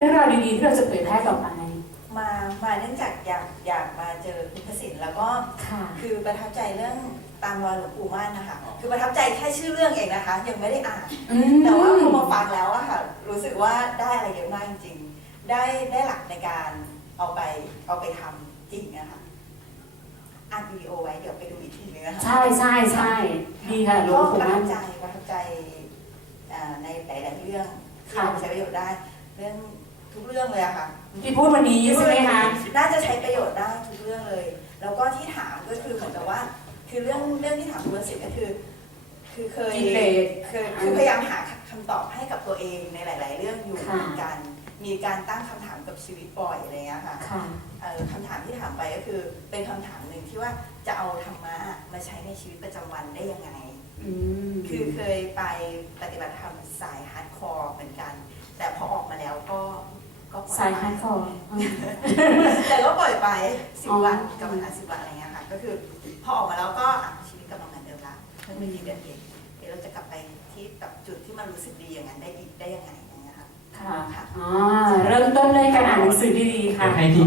เรื่องราวดีๆที่เราจะเผยแพร่ต่อไป มา มาเนื่องจากอยากอยากมาเจอคุณพสินแล้วก็ค่ะ คือประทับใจเรื่องตามรอยหลวงปู่ม่านนะคะ คือประทับใจแค่ชื่อเรื่องเองนะคะ ยังไม่ได้อ่าน อืม แต่ว่าพอมาฟังแล้วอะค่ะ รู้สึกว่าได้อะไรเยอะมากจริงๆ ได้ได้หลักในการเอาไปเอาไปทำจริงนะคะอัดวิดีโอไว้เดี๋ยวไปดูอีกทีนึงนะคะ ใช่ใช่ใช่ดีค่ะหลวก็งปู่ประมั่ทันบใจประทับใจอ่าในหลาย ๆ เรื่องที่ค่ะเอาไปใช้ประโยชน์ได้ เรื่อง ทุกเรื่องเลยอะค่ะที่พูดวันนี้ใช่ไหมคะน่าจะใช้ประโยชน์ได้ทุกเรื่องเลย แล้วก็ที่ถามก็คือเหมือนกับว่า คือเรื่องเรื่องที่ถามคุณวสิทธิ์ก็คือ คือเคยกิเลสคือคือพยายามหาคำตอบให้กับตัวเองในหลาย ๆ เรื่องอยู่ค่ะเหมือนกัน มีการตั้งคำถามกับชีวิตบ่อยอะไรเงี้ยค่ะค่ะเอ่อคำถามที่ถามไปก็คือ เป็นคำถามหนึ่งที่ว่าจะเอาธรรมะมาใช้ในชีวิตประจำวันได้ยังไงอืมคือเคยไปปฏิบัติธรรมสายฮาร์ดคอร์ สายไปฮาร์ดคอร์อืมแต่ก็ปล่อยไปสิบอ๋อวันกับปัญหาสิบวันอะไรเงี้ยค่ะ ก็คือพอออกมาแล้วก็อะชีวิตกลับมาเหมือนเดิมละเพิ่งไม่กี่เดือนเองเดี๋ยวเราจะกลับไปที่แบบจุดที่มันรู้สึกดีอย่างนั้นได้อีกได้ยังไงอย่างเงี้ยค่ะ ค่ะค่ะอ๋อ เริ่มต้นด้วยการอ่านหนังสือดีๆเดี๋ค่ะยวให้พี่